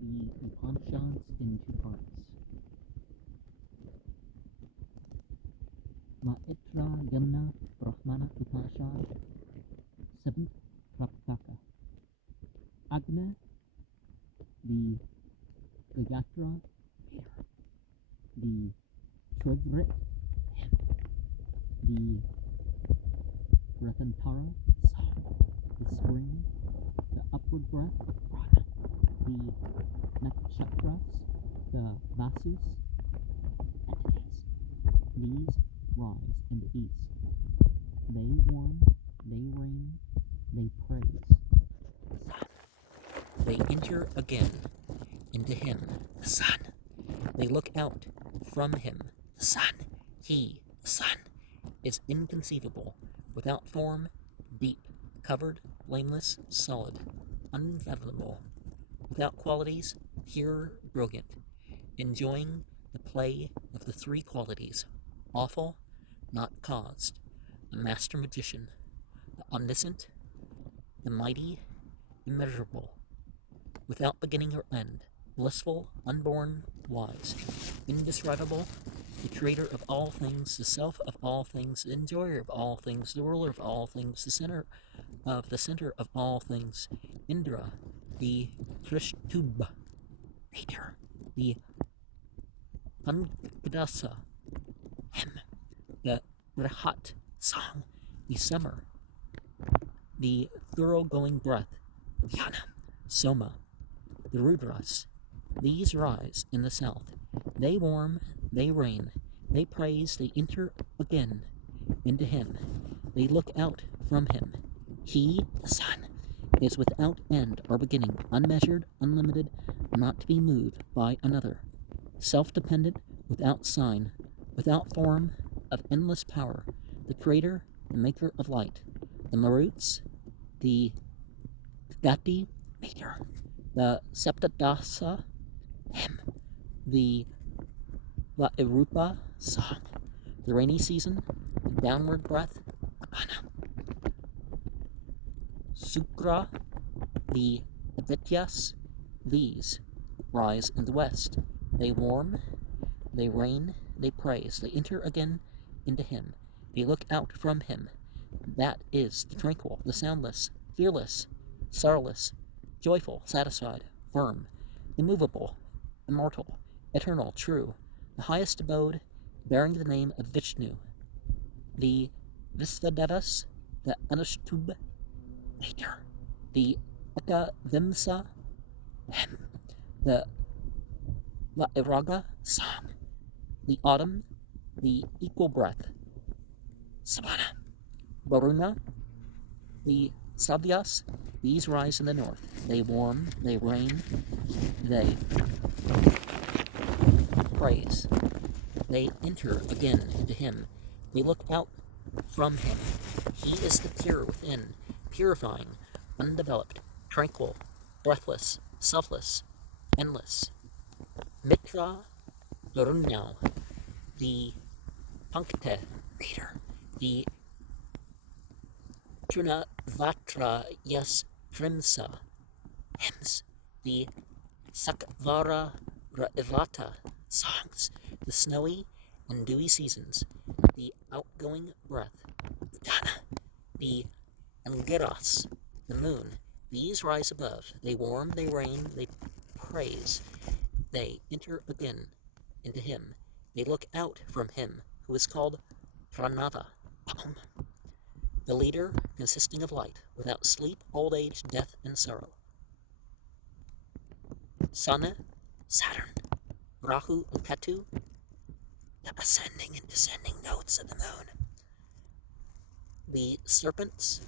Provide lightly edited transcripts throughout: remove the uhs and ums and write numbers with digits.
the Upanishads in two parts. Maitrayana Brahmana Upanishad, 7th Tripitaka. Agna, the Gayatra, the Trivrit, the Rathantara, the spring, the upward breath, prana, the nakshatras, the vasus, entities. These rise in the east. They warm, they rain, they praise. The sun. They enter again into him, the sun. They look out from him, the sun. He, the sun, is inconceivable, without form, deep, covered, blameless, solid, unfathomable, without qualities, pure, brilliant, enjoying the play of the three qualities, awful, not caused, the master magician, the omniscient, the mighty, immeasurable, without beginning or end, blissful, unborn, wise, indescribable, the creator of all things, the self of all things, the enjoyer of all things, the ruler of all things, the center of all things, Indra, the Krishtub, meter, the Pankadasa, him, the Rahat, song, the summer, the thoroughgoing breath, Dhyana, Soma, the Rudras. These rise in the south. They warm, they rain, they praise, they enter again into him. They look out from him. He, the sun, is without end or beginning, unmeasured, unlimited, not to be moved by another, self-dependent, without sign, without form, of endless power, the creator, the maker of light, the Maruts, the Gati, meter, the Septadasa, him, the Vairupa, song, the rainy season, the downward breath, Apana, Sukra, the Avityas. These rise in the west. They warm, they rain, they praise, they enter again into him. They look out from him. That is the tranquil, the soundless, fearless, sorrowless, joyful, satisfied, firm, immovable, immortal, eternal, true, the highest abode, bearing the name of Vishnu, the Visvadevas, the Anushtub, meter, the Ekavimsa, hem, the Vairaga, song, the autumn, the equal breath, Savana, Varuna, the Savyas. These rise in the north. They warm, they rain, they praise. They enter again into him. They look out from him. He is the pure within, purifying, undeveloped, tranquil, breathless, selfless, endless. Mitra Varunyao, the Pankte meter, the Trunavatra Yas Trimsa, hymns, the Sakvara Raivata, songs, the snowy and dewy seasons, the outgoing breath, Dana, the Angiras, the moon. These rise above. They warm, they rain, they praise. They enter again into him. They look out from him, who is called Pranava, the leader consisting of light, without sleep, old age, death, and sorrow. Sana, Saturn, Rahu, and Ketu, the ascending and descending notes of the moon. The serpents,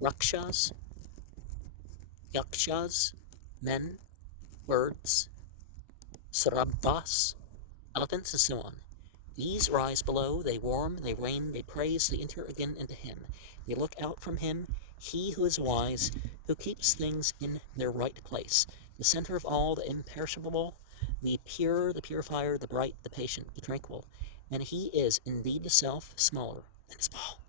Rakshas, Yakshas, men, birds, Sarabhas, elephants, and so on. These rise below, they warm, they rain, they praise, they enter again into him. They look out from him, he who is wise, who keeps things in their right place, the center of all, the imperishable, the pure, the purifier, the bright, the patient, the tranquil. And he is indeed the self, smaller than small,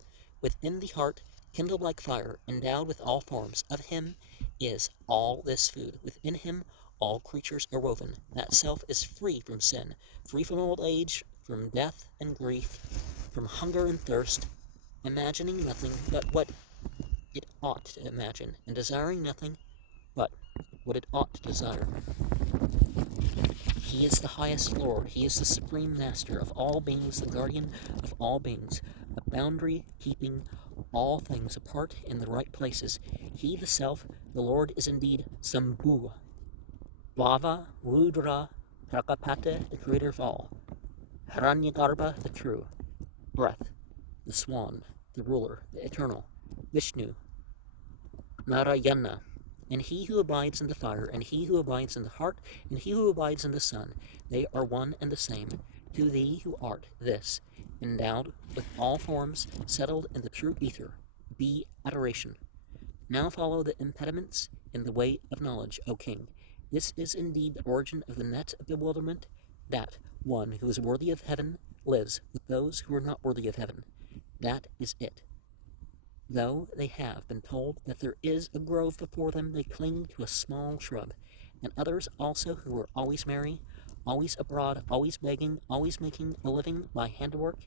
within the heart, kindled like fire, endowed with all forms. Of him is all this food. Within him all creatures are woven. That self is free from sin, free from old age, from death and grief, from hunger and thirst, imagining nothing but what it ought to imagine, and desiring nothing but what it ought to desire. He is the highest Lord, he is the supreme master of all beings, the guardian of all beings, a boundary keeping all things apart in the right places. He, the self, the Lord, is indeed Sambhu, Bhava, Rudra, Prakapata, the creator of all, Hiranyagarbha, the true, breath, the swan, the ruler, the eternal, Vishnu, Narayana, and he who abides in the fire, and he who abides in the heart, and he who abides in the sun, they are one and the same. To thee who art this, endowed with all forms, settled in the true ether, be adoration. Now follow the impediments in the way of knowledge, O king. This is indeed the origin of the net of bewilderment, that one who is worthy of heaven lives with those who are not worthy of heaven. That is it. Though they have been told that there is a grove before them, they cling to a small shrub. And others also who are always merry, always abroad, always begging, always making a living by handiwork,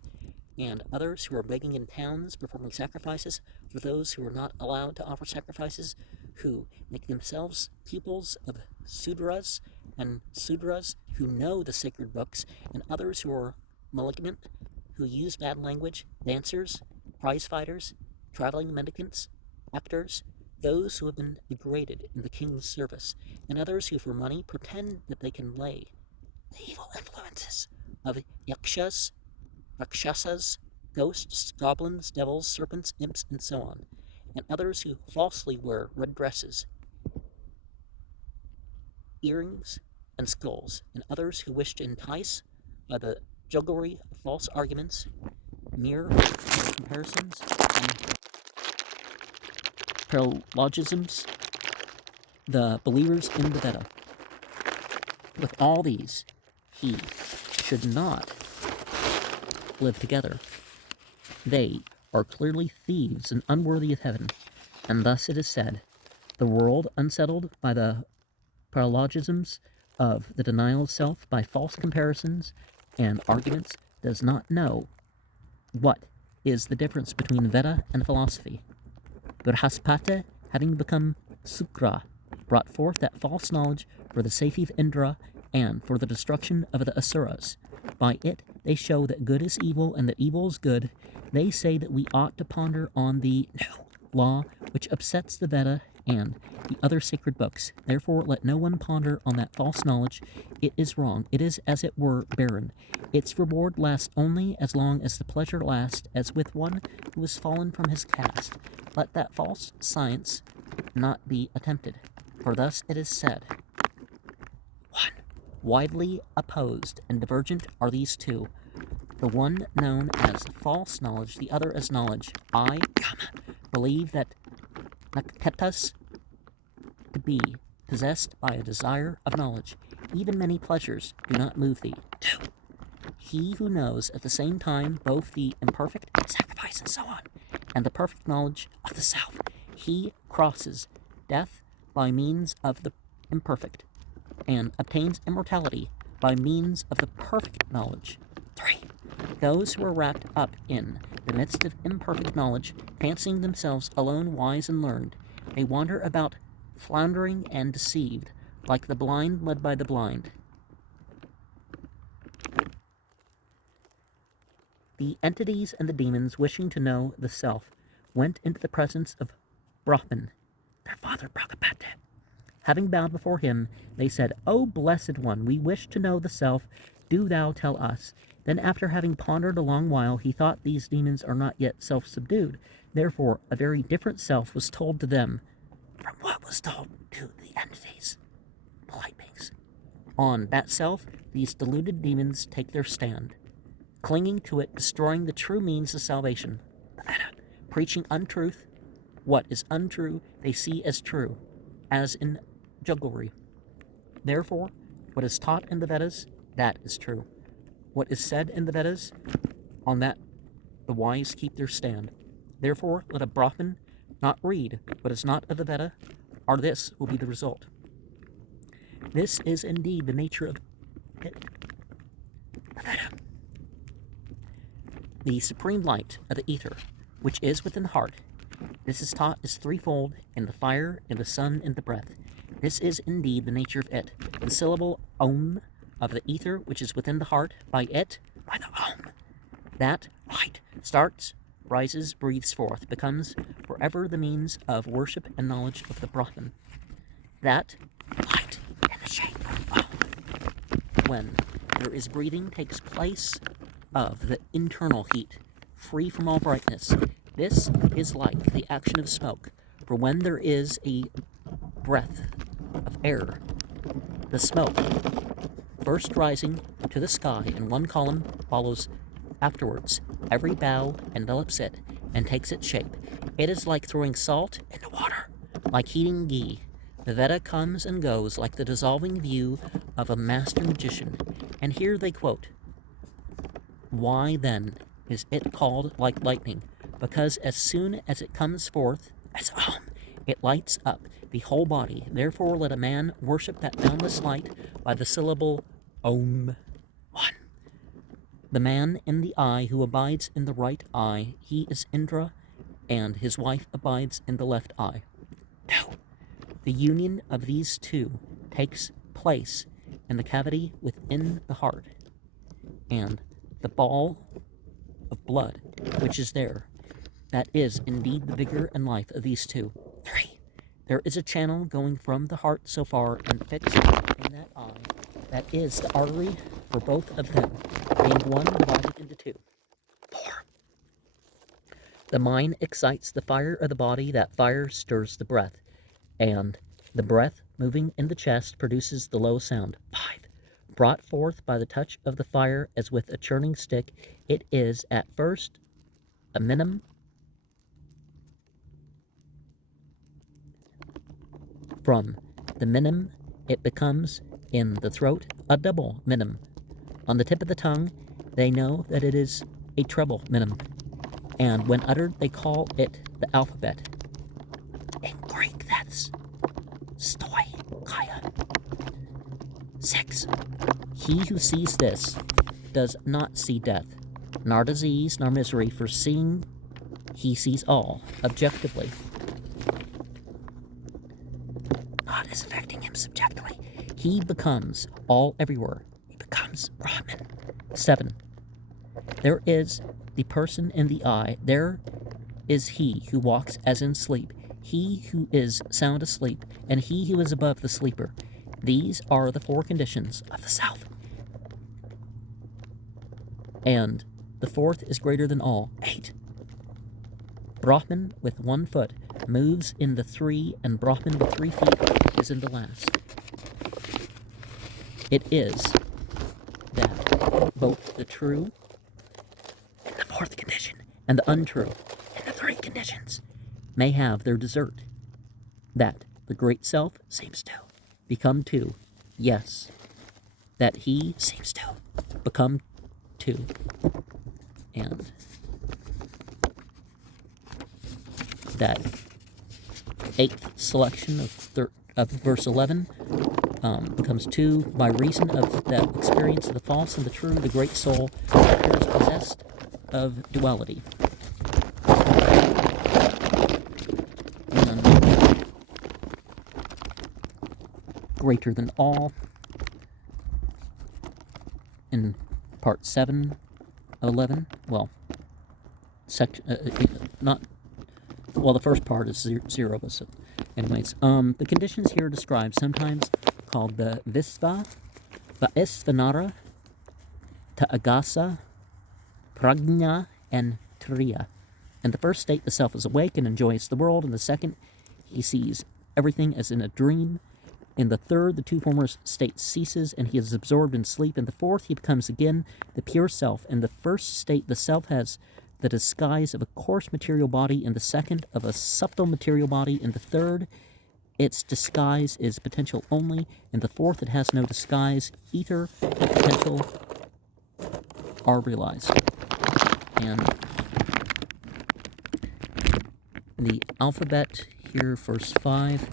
and others who are begging in towns, performing sacrifices for those who are not allowed to offer sacrifices, who make themselves pupils of Sudras, and Sudras who know the sacred books, and others who are malignant, who use bad language, dancers, prize fighters, traveling mendicants, actors, those who have been degraded in the king's service, and others who for money pretend that they can lay the evil influences of yakshas, rakshasas, ghosts, goblins, devils, serpents, imps, and so on, and others who falsely wear red dresses, earrings, and skulls, and others who wish to entice by the jugglery of false arguments, mere comparisons, and paralogisms, the believers in the Veda. With all these, he should not live together. They are clearly thieves and unworthy of heaven, and thus it is said, the world unsettled by the paralogisms of the denial of self, by false comparisons and arguments, does not know what is the difference between Veda and philosophy. Brihaspati, having become Sukra, brought forth that false knowledge for the safety of Indra and for the destruction of the Asuras. By it they show that good is evil and that evil is good. They say that we ought to ponder on the law which upsets the Veda and the other sacred books. Therefore let no one ponder on that false knowledge. It is wrong. It is, as it were, barren. Its reward lasts only as long as the pleasure lasts, as with one who has fallen from his caste. Let that false science not be attempted. For thus it is said, 1. Widely opposed and divergent are these two, the one known as false knowledge, the other as knowledge. I believe that Naketas to be possessed by a desire of knowledge. Even many pleasures do not move thee. 2. He who knows at the same time both the imperfect sacrifice and so on, and the perfect knowledge of the self, he crosses death by means of the imperfect, and obtains immortality by means of the perfect knowledge. 3. Those who are wrapped up in the midst of imperfect knowledge, fancying themselves alone wise and learned, they wander about floundering and deceived, like the blind led by the blind. The entities and the demons, wishing to know the self, went into the presence of Brahman, their father Prakapata. Having bowed before him, they said, O blessed one, we wish to know the self, do thou tell us. Then after having pondered a long while, he thought these demons are not yet self-subdued. Therefore, a very different self was told to them from what was told to the entities, polite beings. On that self, these deluded demons take their stand, clinging to it, destroying the true means of salvation, the Veda, preaching untruth. What is untrue they see as true, as in jugglery. Therefore, what is taught in the Vedas, that is true. What is said in the Vedas, on that the wise keep their stand. Therefore, let a Brahmin not read what is not of the Veda, or this will be the result. This is indeed the nature of it. The Veda. The supreme light of the ether, which is within the heart. This is taught as threefold in the fire, in the sun, in the breath. This is indeed the nature of it. The syllable Om of the ether, which is within the heart, by it, by the Om. That light starts, rises, breathes forth, becomes forever the means of worship and knowledge of the Brahman. That light in the shape of Om, when there is breathing, takes place of the internal heat, free from all brightness. This is like the action of smoke, for when there is a breath of air, the smoke, first rising to the sky in one column, follows afterwards. Every bough envelops it and takes its shape. It is like throwing salt into water, like heating ghee. The Veda comes and goes like the dissolving view of a master magician. And here they quote, "Why then is it called like lightning? Because as soon as it comes forth as Om, it lights up the whole body. Therefore let a man worship that boundless light by the syllable Om. 1. The man in the eye who abides in the right eye, he is Indra, and his wife abides in the left eye. 2. The union of these two takes place in the cavity within the heart, and the ball of blood which is there, that is indeed the vigor and life of these two. 3. There is a channel going from the heart so far and fixed in that eye, that is the artery for both of them, being one divided into two. 4. The mind excites the fire of the body, that fire stirs the breath, and the breath moving in the chest produces the low sound. 5. Brought forth by the touch of the fire as with a churning stick, it is at first a minimum, from the minimum it becomes in the throat a double minimum. On the tip of the tongue they know that it is a treble minimum, and when uttered they call it the alphabet. In Greek that's stoi kaya. 6. He who sees this does not see death, nor disease, nor misery, for seeing he sees all objectively. God is affecting him subjectively. He becomes all everywhere. He becomes Brahman. 7. There is the person in the eye. There is he who walks as in sleep, he who is sound asleep, and he who is above the sleeper. These are the 4 conditions of the self. And the 4th is greater than all. 8. Brahman with 1 foot moves in the 3, and Brahman with 3 feet is in the last. It is that both the true in the 4th condition and the untrue in the 3 conditions may have their desert. That the great self seems to become 2. Yes, that he seems to become 2. And that 8th selection of verse 11 becomes 2 by reason of that experience of the false and the true. The great soul appears possessed of duality. And greater than all in part 7 of 11. Well, the first part is 0, but so anyways, the conditions here are described, sometimes called the Visva, Vaisvanara, Ta'agasa, Prajna, and Triya. In the first state, the self is awake and enjoys the world. In the second, he sees everything as in a dream. In the third, the 2 former states ceases, and he is absorbed in sleep. In the fourth, he becomes again the pure self. In the first state, the self has the disguise of a coarse material body. In the second, of a subtle material body. In the third, its disguise is potential only. In the fourth, it has no disguise. Ether and potential are realized. And the alphabet here, verse 5,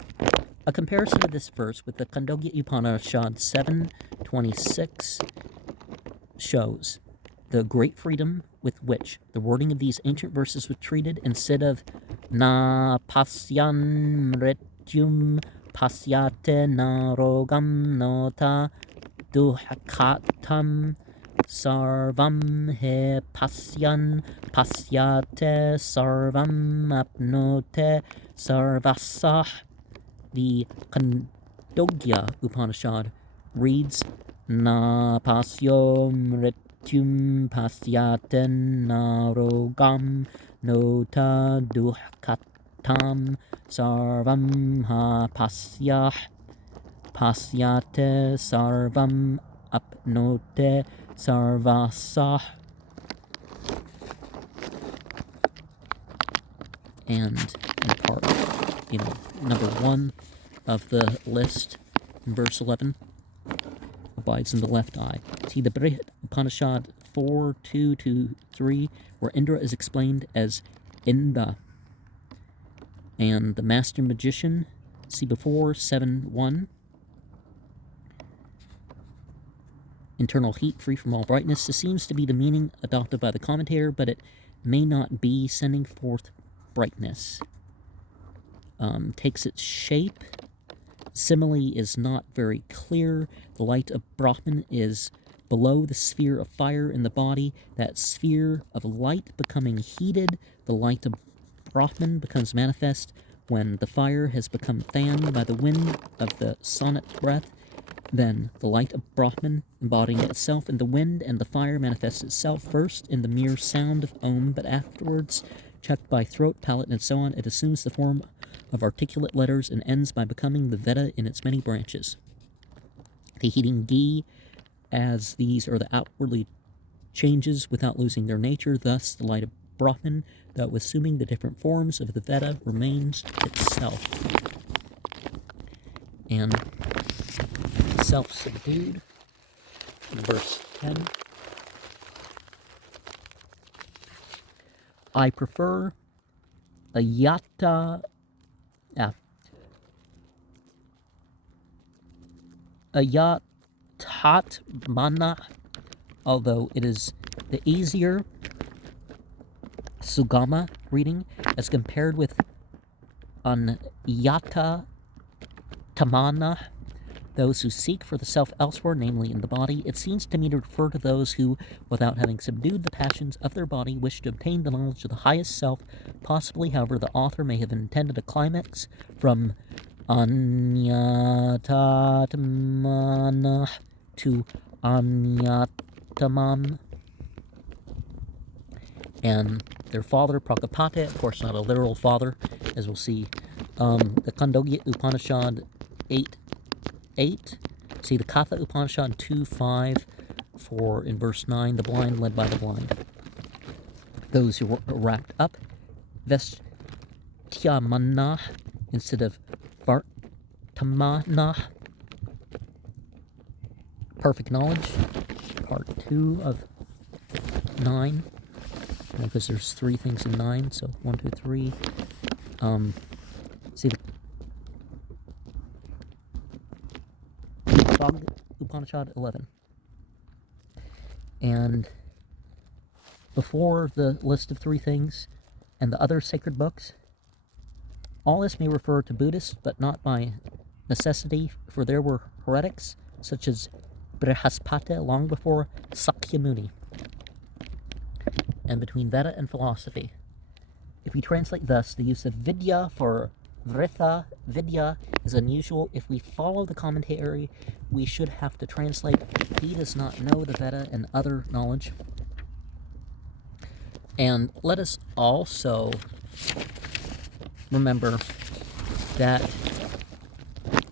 A comparison of this verse with the Khandogya Upanishad 7:26 shows the great freedom with which the wording of these ancient verses was treated. Instead of na pasyan mrityum pasyate na rogam nota duhakatam sarvam he pasyan pasyate sarvam apnote sarvasah, the Khandogya Upanishad reads na pasyo mrityum pasyaten narogam nota duhkatam sarvam ha pasyah pasyate sarvam apnote sarvasah. And in part, number 1 of the list, in verse 11, abides in the left eye. See the Brihat Upanishad 4:2-3, where Indra is explained as Inda. And the Master Magician, see before 7:1. Internal heat free from all brightness. This seems to be the meaning adopted by the commentator, but it may not be. Sending forth brightness takes its shape. Simile is not very clear. The light of Brahman is below the sphere of fire in the body. That sphere of light becoming heated, the light of Brahman becomes manifest when the fire has become fanned by the wind of the sonic breath. Then the light of Brahman, embodying itself in the wind and the fire, manifests itself first in the mere sound of Om, but afterwards, checked by throat, palate, and so on, it assumes the form of articulate letters and ends by becoming the Veda in its many branches. The heating ghee, as these are the outwardly changes without losing their nature, thus the light of Brahman, though assuming the different forms of the Veda, remains itself. And self-subdued, in verse 10. I prefer ayatatmana, although it is the easier Sugama reading as compared with Tamana, those who seek for the self elsewhere, namely in the body. It seems to me to refer to those who, without having subdued the passions of their body, wish to obtain the knowledge of the highest self. Possibly, however, the author may have intended a climax from Anyatatmana to Anyatamam. And their father, Prakapate, of course not a literal father, as we'll see. The Khandogya Upanishad 8:8. See the Katha Upanishad 2:5 for, in verse 9, the blind led by the blind. Those who were wrapped up, Veshtyamanah instead of Vartamanah. Perfect knowledge, part 2 of 9. Because there's 3 things in 9, so 1, 2, 3. See the Upanishad 11. And before the list of 3 things and the other sacred books, all this may refer to Buddhists, but not by necessity, for there were heretics such as Brihaspati long before Sakyamuni. And between Veda and philosophy. If we translate thus, the use of vidya for vritha, vidya, is unusual. If we follow the commentary, we should have to translate, he does not know the Veda and other knowledge. And let us also remember that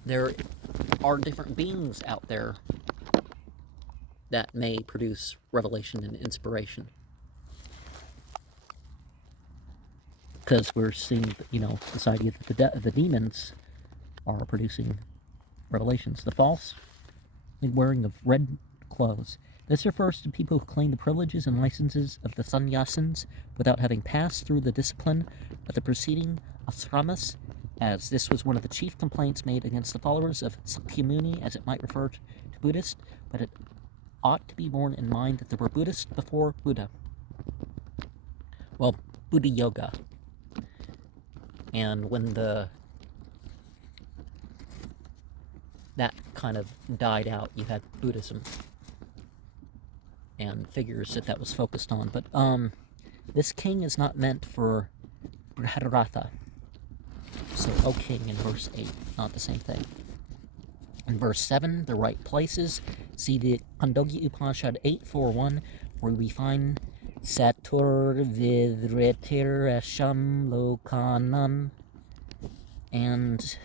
there are different beings out there that may produce revelation and inspiration. Because we're seeing, this idea that the demons are producing revelations. The false wearing of red clothes. This refers to people who claim the privileges and licenses of the sannyasins without having passed through the discipline of the preceding asramas. as this was one of the chief complaints made against the followers of Sakyamuni, as it might refer to Buddhists, but it ought to be borne in mind that there were Buddhists before Buddha. Well, Buddha Yoga. And when that kind of died out, you had Buddhism and figures that was focused on. But this king is not meant for Brihadartha. So, O king in verse 8, not the same thing. In verse 7, the right places, see the Khandogya Upanishad 8.4.1, where we find Satur Vidritir Asham Lokanam, and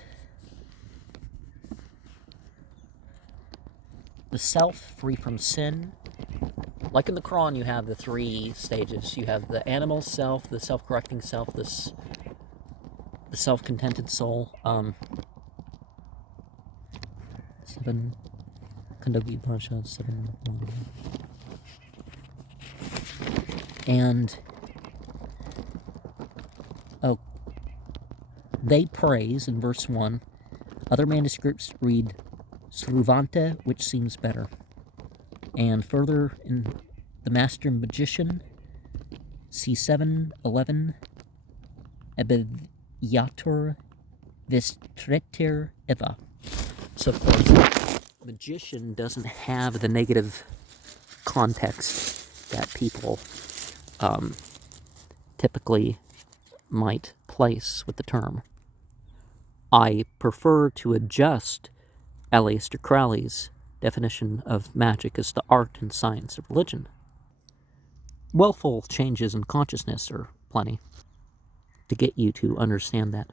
the self free from sin. Like in the Quran, you have the 3 stages. You have the animal self, the self-correcting self, the self-contented soul. 7 Khandogya Upanishad 7.1. And they praise in verse 1. Other manuscripts read Sruvanta, which seems better. And further in the Master Magician, C7:11, Ebedyatur Vistretir Eva. So, of course, magician doesn't have the negative context that people typically might place with the term. I prefer to adjust Aleister Crowley's definition of magic as the art and science of religion. Willful changes in consciousness are plenty to get you to understand that.